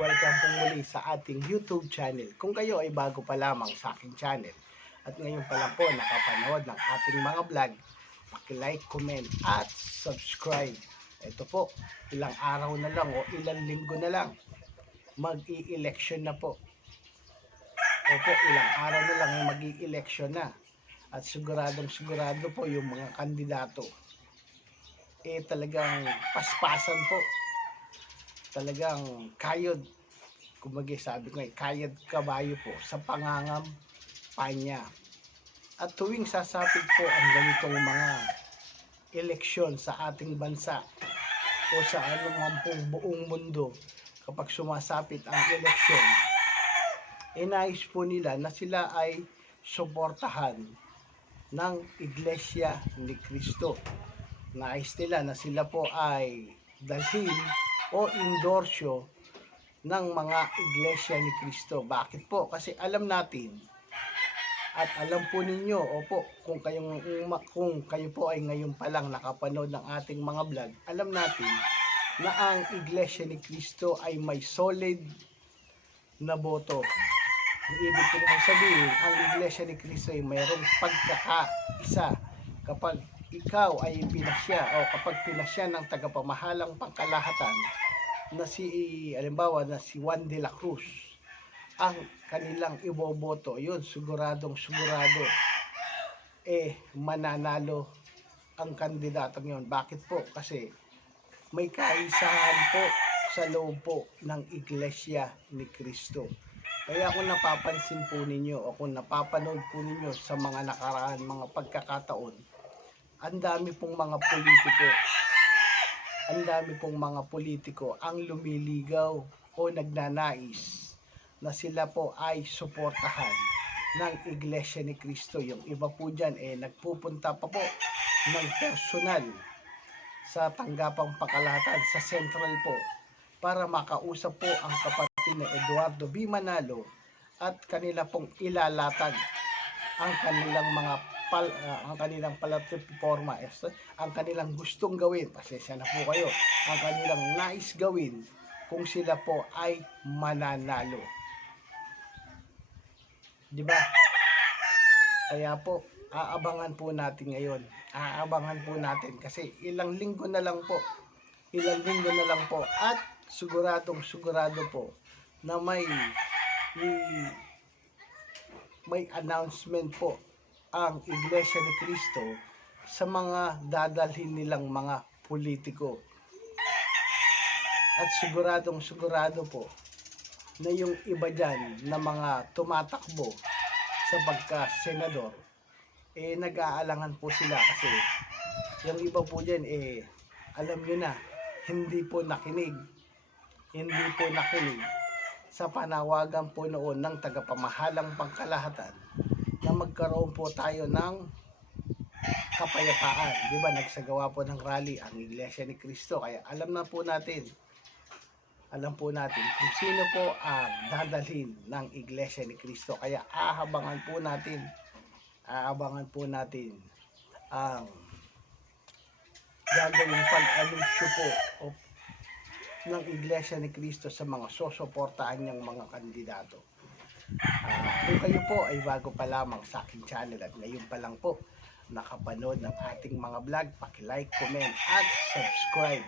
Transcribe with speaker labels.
Speaker 1: welcome po muli sa ating YouTube channel. Kung kayo ay bago pa lamang sa aking channel at ngayon pa lang po nakapanood ng ating mga vlog, like, comment at subscribe. Ito po, ilang araw na lang o ilang linggo na lang, mag-i-election na po. Opo, ilang araw na lang mag-i-election na. At siguradong sigurado po yung mga kandidato eh talagang paspasan po. Talagang kayod, kumbaga sabi ko eh, kayod kabayo po sa pangangam panya. At tuwing sasapit po ang ganitong mga eleksyon sa ating bansa o sa anumang pong buong mundo kapag sumasapit ang eleksyon, nais po nila na sila ay suportahan ng Iglesia ni Cristo nais nila na sila po ay dalhin o endorsyo ng mga iglesia ni Kristo. Bakit po? Kasi alam natin at alam po ninyo, opo, kung kayong kung kayo po ay ngayon pa lang nakapanood ng ating mga vlog, alam natin na ang iglesia ni Kristo ay may solid na boto. Ibig ko naman sabihin, ang iglesia ni Kristo ay mayroong pagkakaisa kapag ikaw ay pinasya o kapag pinasya ng tagapamahalang pangkalahatan na si, alimbawa na si Juan de la Cruz, ang kanilang iboboto, yun, siguradong sigurado, eh, mananalo ang kandidatong yun. Bakit po? Kasi may kaisahan po sa loob po ng Iglesia ni Kristo. Kaya kung napapansin po ninyo o kung napapanood po ninyo sa mga nakaraan, mga pagkakataon, ang dami pong mga politiko, ang dami pong mga politiko ang lumiligaw o nagnanais na sila po ay suportahan ng Iglesia ni Cristo. Yung iba po dyan eh nagpupunta pa po ng personal sa tanggapang pakalatan sa Central po para makausap po ang kapatid na Eduardo B. Manalo at kanila pong ilalatag ang kanilang mga pal, uh, ang kanilang platforma is ang kanilang gustong gawin pasensya na po kayo ang kanilang nais gawin kung sila po ay mananalo. Di ba? Kaya po aabangan po natin ngayon. Aabangan po natin kasi ilang linggo na lang po. Ilang linggo na lang po. At siguradong sigurado po na may may announcement po ang Iglesia ni Cristo sa mga dadalhin nilang mga politiko. At siguradong sigurado po na yung iba dyan na mga tumatakbo sa pagka-senador, eh nag-aalangan po sila kasi yung iba po dyan, eh alam nyo na, hindi po nakinig. Hindi po nakinig sa panawagan po noon ng tagapamahalang pangkalahatan na magkaroon po tayo ng kapayapaan. Di ba? Nagsagawa po ng rally ang Iglesia ni Cristo. Kaya alam na po natin, alam po natin kung sino po ang dadalhin ng Iglesia ni Cristo. Kaya aabangan po natin, aabangan po natin ang gagawin pag-anunsyo po o ng Iglesia ni Cristo sa mga sosoportahan niyang mga kandidato. Uh, kung kayo po ay bago pa lamang sa aking channel at ngayon pa lang po nakapanood ng ating mga vlog, paki-like, comment at subscribe